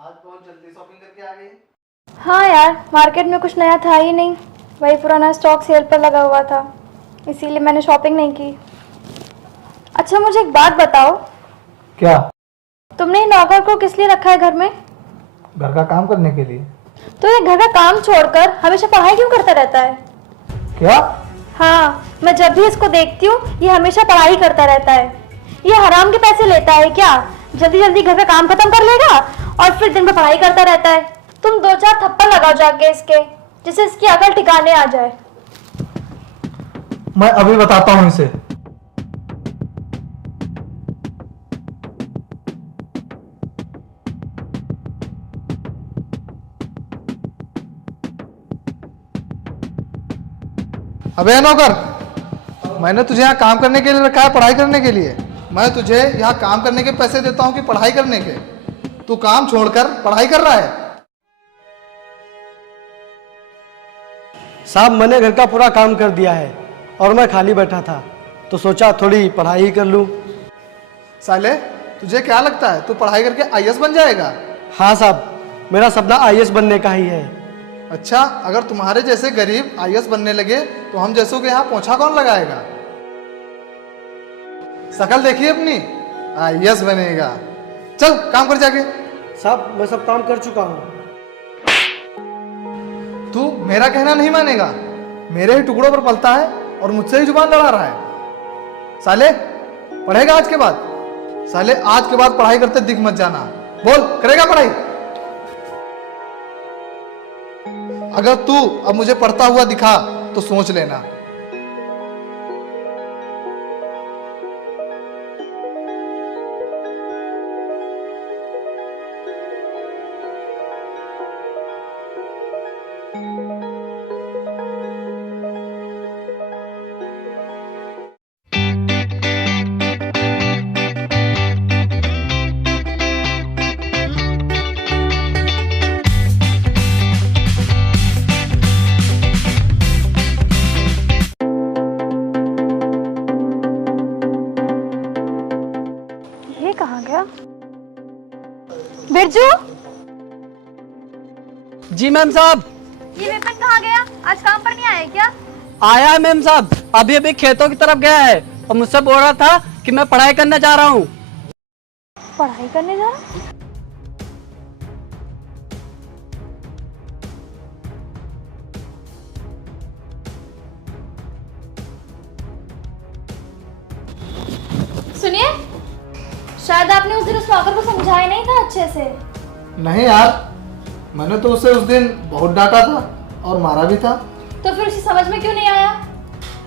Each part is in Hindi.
आज बहुत जल्दी शॉपिंग करके आ गई। हाँ यार, मार्केट में कुछ नया था ही नहीं, वही पुराना स्टॉक सेल पर लगा हुआ था, इसीलिए मैंने शॉपिंग नहीं की। अच्छा मुझे एक बात बताओ। क्या? तुमने नौकर को किस लिए रखा है घर में? घर का काम करने के लिए। तो ये घर का काम छोड़कर हमेशा पढ़ाई क्यों करता रहता है? क्या? हाँ, मैं जब भी इसको देखती हूँ ये हमेशा पढ़ाई करता रहता है। ये हराम के पैसे लेता है क्या? जल्दी जल्दी घर का काम खत्म कर लेगा और फिर दिन भर पढ़ाई करता रहता है। तुम 2-4 थप्पड़ लगाओ जाके इसके, जिससे इसकी अकल ठिकाने आ जाए। मैं अभी बताता हूँ इसे। अबे नौकर, मैंने तुझे यहाँ काम करने के लिए रखा है, पढ़ाई करने के लिए। मैं तुझे यहाँ काम करने के पैसे देता हूँ कि पढ़ाई करने के? तू काम छोड़कर पढ़ाई कर रहा है। साहब मैंने घर का पूरा काम कर दिया है और मैं खाली बैठा था तो सोचा थोड़ी पढ़ाई ही कर लूं। साले, तुझे क्या लगता है तू पढ़ाई करके आईएएस बन जाएगा? हाँ साहब, मेरा सपना आईएएस बनने का ही है। अच्छा, अगर तुम्हारे जैसे गरीब आईएएस बनने लगे तो हम जैसों के यहाँ पोछा कौन लगाएगा? शकल देखिए अपनी, आईएएस बनेगा। चल काम कर जाके। साहब मैं सब काम कर चुका हूँ। तू मेरा कहना नहीं मानेगा, मेरे ही टुकड़ों पर पलता है और मुझसे ही जुबान लड़ा रहा है। साले, पढ़ेगा आज के बाद? साले, आज के बाद पढ़ाई करते दिख मत जाना। बोल, करेगा पढ़ाई? अगर तू अब मुझे पढ़ता हुआ दिखा तो सोच लेना। ये कहाँ गया? बिरजू, जी मैम साहब। ये विपिन कहाँ गया? आज काम पर नहीं आया क्या? आया है मैम साहब, अभी अभी खेतों की तरफ गया है और मुझसे बोल रहा था कि मैं पढ़ाई करने जा रहा हूँ। पढ़ाई करने जा रहा? सुनिए, शायद आपने उस दिन उस नौकर को समझाया नहीं था अच्छे से। नहीं यार, मैंने तो उसे उस दिन बहुत डांटा था और मारा भी था। तो फिर उसे समझ में क्यों नहीं आया?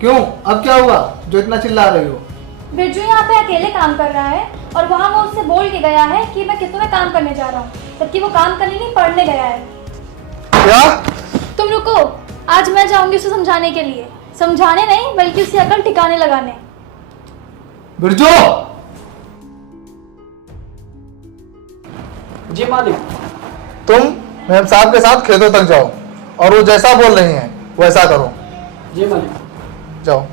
क्यों, अब क्या हुआ जो इतना चिल्ला रही हो? बिरजू यहाँ पे अकेले काम कर रहा है और वहाँ वो उससे बोल के गया है कि मैं कितने में काम करने जा रहा हूँ, जबकि वो काम करने नहीं पढ़ने गया है। क्या? तुम रुको, आज मैं जाऊंगी उसे समझाने के लिए। समझाने नहीं बल्कि उसकी अकल ठिकाने लगाने। बिरजू! जी मालिक। तुम मेम साहब के साथ खेतों तक जाओ और वो जैसा बोल रही हैं वैसा करो। जी मालिक। जाओ।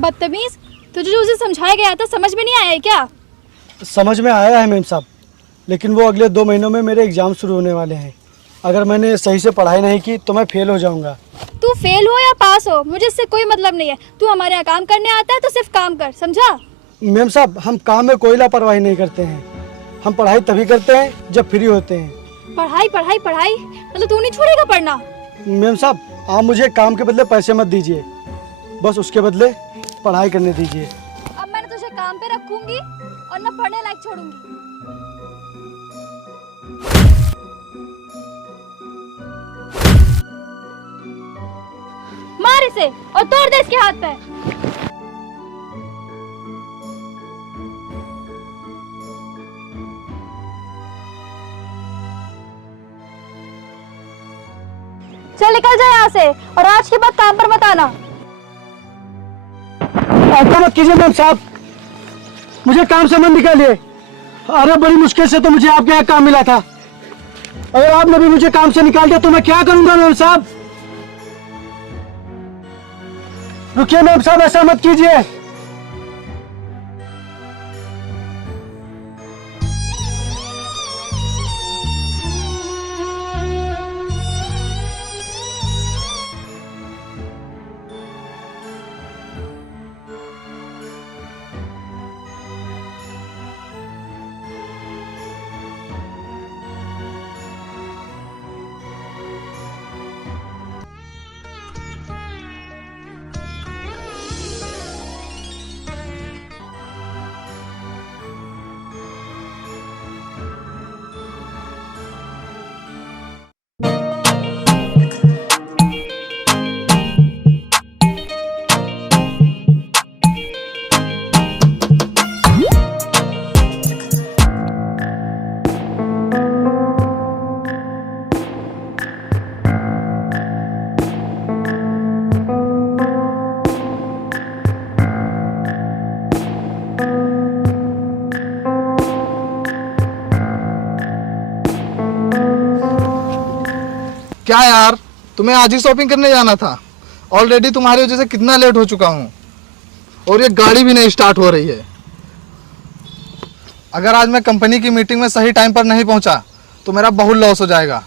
बदतमीज, तुझे जो उसे समझाया गया था समझ में नहीं आया है क्या? समझ में आया है मैम साहब, लेकिन वो अगले 2 महीनों में मेरे एग्जाम शुरू होने वाले हैं। अगर मैंने सही से पढ़ाई नहीं की तो मैं फेल हो जाऊंगा। तू फेल हो या पास हो मुझे इससे कोई मतलब नहीं है। तू हमारे यहाँ काम करने आता है तो सिर्फ काम कर, समझा? मैम साहब, हम काम में कोई लापरवाही नहीं करते हैं। हम पढ़ाई तभी करते हैं जब फ्री होते हैं। पढ़ाई पढ़ाई पढ़ाई, मतलब तू नहीं छोड़ेगा पढ़ना? मैम साहब, आप मुझे काम के बदले पैसे मत दीजिए, बस उसके बदले पढ़ाई करने दीजिए। अब मैंने तुझे काम पे रखूंगी और ना पढ़ने लायक छोड़ूंगी। मार इसे और तोड़ दे इसके हाथ पे। चल निकल जाए यहाँ से, और आज के बाद काम पर मत आना। ऐसा मत कीजिए मैम साहब, मुझे काम से मत निकालिए। अरे बड़ी मुश्किल से तो मुझे आपके यहाँ काम मिला था, अगर आपने भी मुझे काम से निकाल दिया तो मैं क्या करूंगा मैम साहब? रुकिए मैम साहब, ऐसा मत कीजिए। क्या यार, तुम्हें आज ही शॉपिंग करने जाना था? ऑलरेडी तुम्हारी वजह से कितना लेट हो चुका हूँ, और ये गाड़ी भी नहीं स्टार्ट हो रही है। अगर आज मैं कंपनी की मीटिंग में सही टाइम पर नहीं पहुँचा तो मेरा बहुत लॉस हो जाएगा,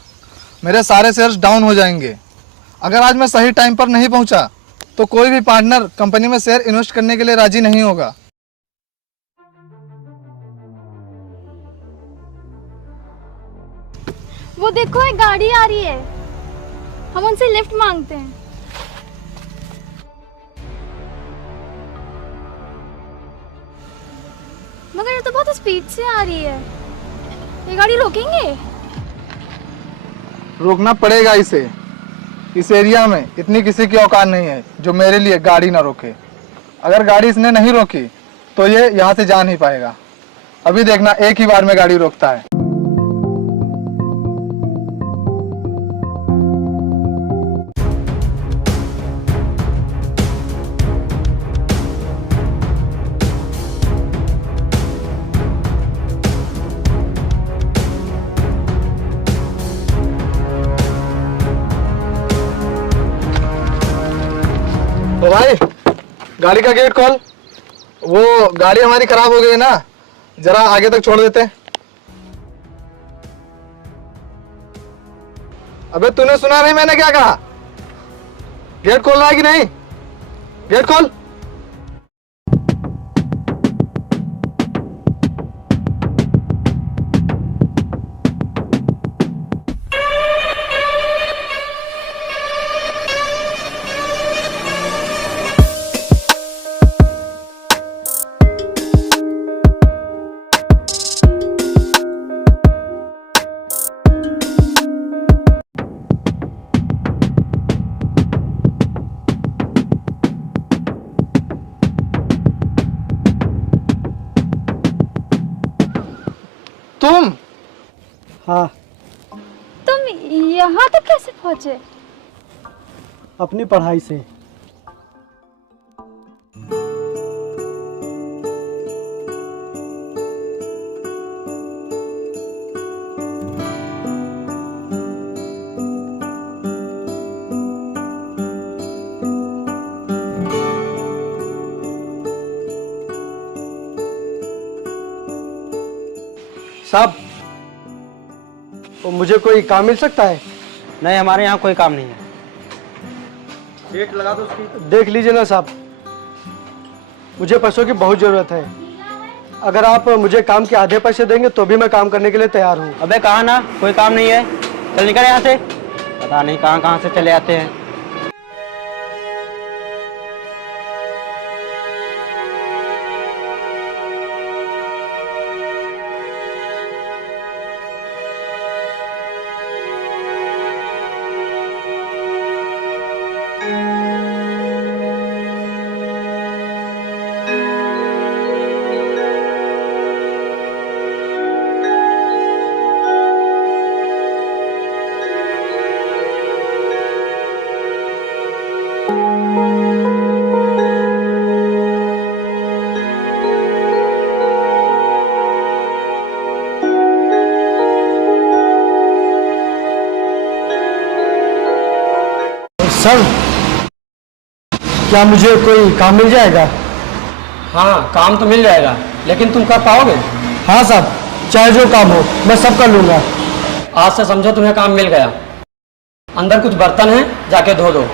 मेरे सारे शेयर्स डाउन हो जाएंगे। अगर आज मैं सही टाइम पर नहीं पहुँचा तो कोई भी पार्टनर कंपनी में शेयर इन्वेस्ट करने के लिए राजी नहीं होगा। वो देखो, एक गाड़ी आ रही है, हम उनसे लिफ्ट मांगते हैं। मगर ये तो बहुत स्पीड से आ रही है, ये गाड़ी रोकेंगे? रोकना पड़ेगा इसे। इस एरिया में इतनी किसी की औकात नहीं है जो मेरे लिए गाड़ी ना रोके। अगर गाड़ी इसने नहीं रोकी तो ये यहाँ से जा नहीं पाएगा। अभी देखना, एक ही बार में गाड़ी रोकता है। तो भाई, गाड़ी का गेट खोल। वो गाड़ी हमारी खराब हो गई है ना, जरा आगे तक छोड़ देते। अबे तूने सुना नहीं मैंने क्या कहा? गेट खोलना है कि नहीं? गेट खोल। तुम? हाँ, तुम यहाँ तक कैसे पहुँचे? अपनी पढ़ाई से। साहब, तो मुझे कोई काम मिल सकता है? नहीं, हमारे यहाँ कोई काम नहीं है। डेट लगा दो उसकी। देख लीजिए ना साहब, मुझे पैसों की बहुत ज़रूरत है। अगर आप मुझे काम के आधे पैसे देंगे तो भी मैं काम करने के लिए तैयार हूँ। अबे कहा ना कोई काम नहीं है, चल निकल यहाँ से। पता नहीं कहाँ कहाँ से चले आते हैं। सर, क्या मुझे कोई काम मिल जाएगा? हाँ, काम तो मिल जाएगा, लेकिन तुम कर पाओगे? हाँ साहब, चाहे जो काम हो मैं सब कर लूँगा। आज से समझो तुम्हें काम मिल गया। अंदर कुछ बर्तन हैं, जाके धो दो।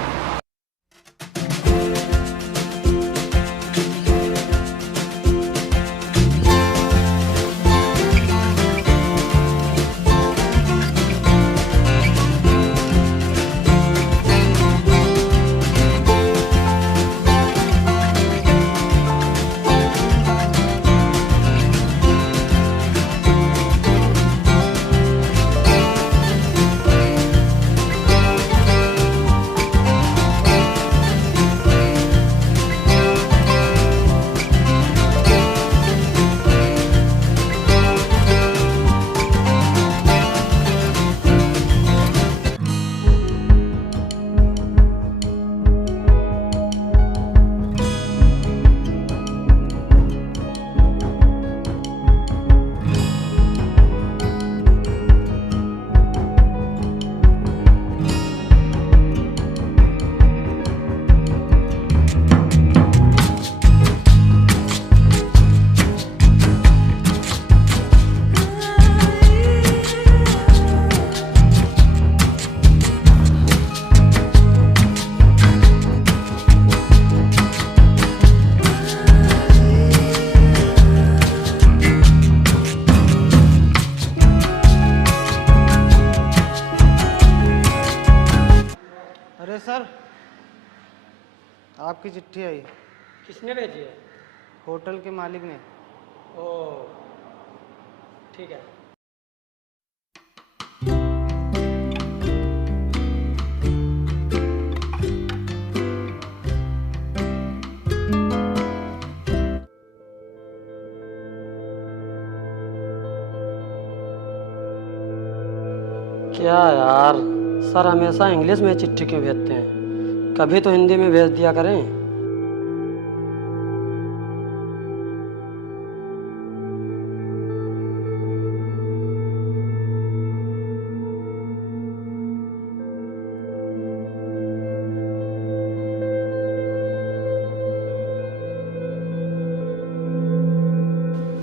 अरे सर, आपकी चिट्ठी आई। किसने भेजी है? होटल के मालिक ने। ओह, ठीक है। क्या यार, सर हमेशा इंग्लिश में चिट्ठी क्यों भेजते हैं? कभी तो हिंदी में भेज दिया करें।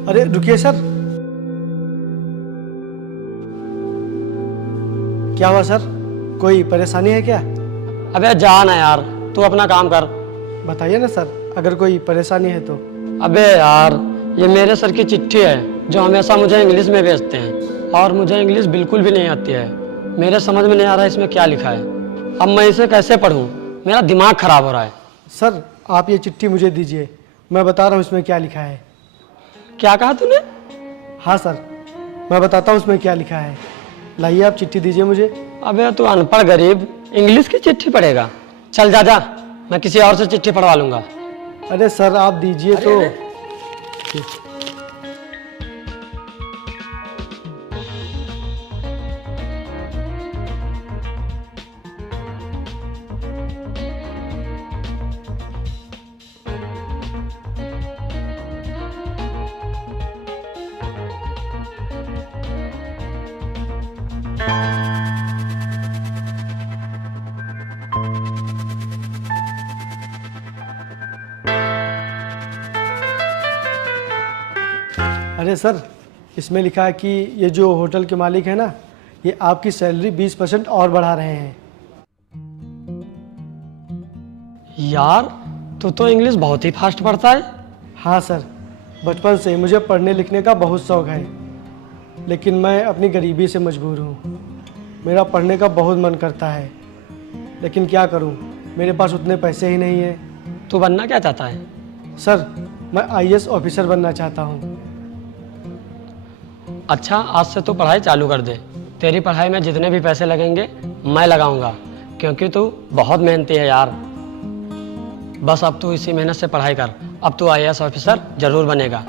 अरे रुकिए सर। क्या हुआ सर, कोई परेशानी है क्या? अबे जा ना यार, तू अपना काम कर। बताइए ना सर, अगर कोई परेशानी है तो। अबे यार, ये मेरे सर की चिट्ठी है जो हमेशा मुझे इंग्लिश में भेजते हैं, और मुझे इंग्लिश बिल्कुल भी नहीं आती है। मेरे समझ में नहीं आ रहा है इसमें क्या लिखा है। अब मैं इसे कैसे पढूं? मेरा दिमाग खराब हो रहा है। सर आप ये चिट्ठी मुझे दीजिए, मैं बता रहा हूँ इसमें क्या लिखा है। क्या कहा तूने? हाँ सर, मैं बताता हूँ इसमें क्या लिखा है। लाइए आप चिट्ठी दीजिए मुझे। अबे तू अनपढ़ गरीब इंग्लिश की चिट्ठी पढ़ेगा? चल जा जा, मैं किसी और से चिट्ठी पढ़वा लूंगा। अरे सर आप दीजिए तो। अरे सर, इसमें लिखा है कि ये जो होटल के मालिक है ना, ये आपकी सैलरी 20% और बढ़ा रहे हैं। यार तू तो इंग्लिश बहुत ही फास्ट पढ़ता है। हाँ सर, बचपन से मुझे पढ़ने लिखने का बहुत शौक है, लेकिन मैं अपनी गरीबी से मजबूर हूँ। मेरा पढ़ने का बहुत मन करता है, लेकिन क्या करूँ, मेरे पास उतने पैसे ही नहीं हैं। तू बनना क्या चाहता है? सर, मैं आईएएस ऑफिसर बनना चाहता हूँ। अच्छा, आज से तू पढ़ाई चालू कर दे। तेरी पढ़ाई में जितने भी पैसे लगेंगे मैं लगाऊंगा, क्योंकि तू बहुत मेहनती है यार। बस अब तू इसी मेहनत से पढ़ाई कर, अब तू आईएएस ऑफिसर जरूर बनेगा।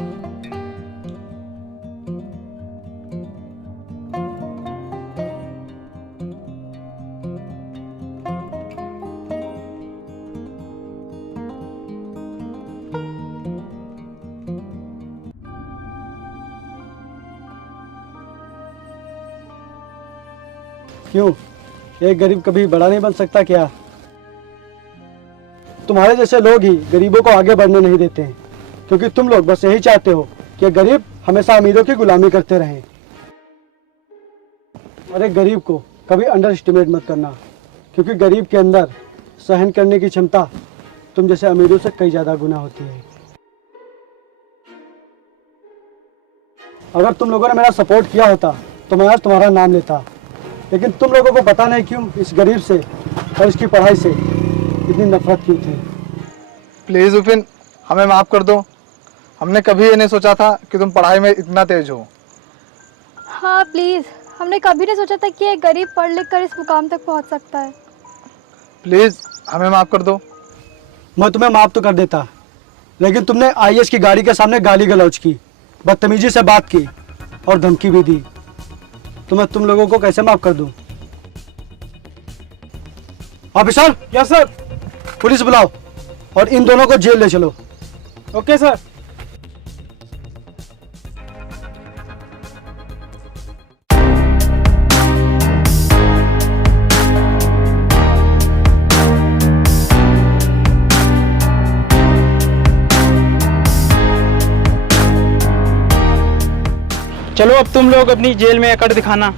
क्यों, एक गरीब कभी बड़ा नहीं बन सकता क्या? तुम्हारे जैसे लोग ही गरीबों को आगे बढ़ने नहीं देते हैं, क्योंकि तुम लोग बस यही चाहते हो कि गरीब हमेशा अमीरों की गुलामी करते रहें। और एक गरीब को कभी अंडर एस्टिमेट मत करना, क्योंकि गरीब के अंदर सहन करने की क्षमता तुम जैसे अमीरों से कई ज़्यादा गुना होती है। अगर तुम लोगों ने मेरा सपोर्ट किया होता तो मैं आज तुम्हारा नाम लेता, लेकिन तुम लोगों को पता नहीं क्यों इस गरीब से और इसकी पढ़ाई से इतनी नफरत क्यों थी। प्लीज़ विपिन, हमें माफ़ कर दो। हमने कभी ये नहीं सोचा था कि तुम पढ़ाई में इतना तेज हो। हाँ प्लीज़, हमने कभी नहीं सोचा था कि एक गरीब पढ़ लिख कर इस मुकाम तक पहुंच सकता है। प्लीज़ हमें माफ़ कर दो। मैं तुम्हें माफ़ तो कर देता, लेकिन तुमने आईएएस की गाड़ी के सामने गाली गलौज की, बदतमीजी से बात की और धमकी भी दी। तो मैं तुम लोगों को कैसे माफ कर दूं? ऑफिसर। Yes sir. पुलिस बुलाओ और इन दोनों को जेल ले चलो। Okay sir. चलो अब तुम लोग अपनी जेल में अकड़ दिखाना।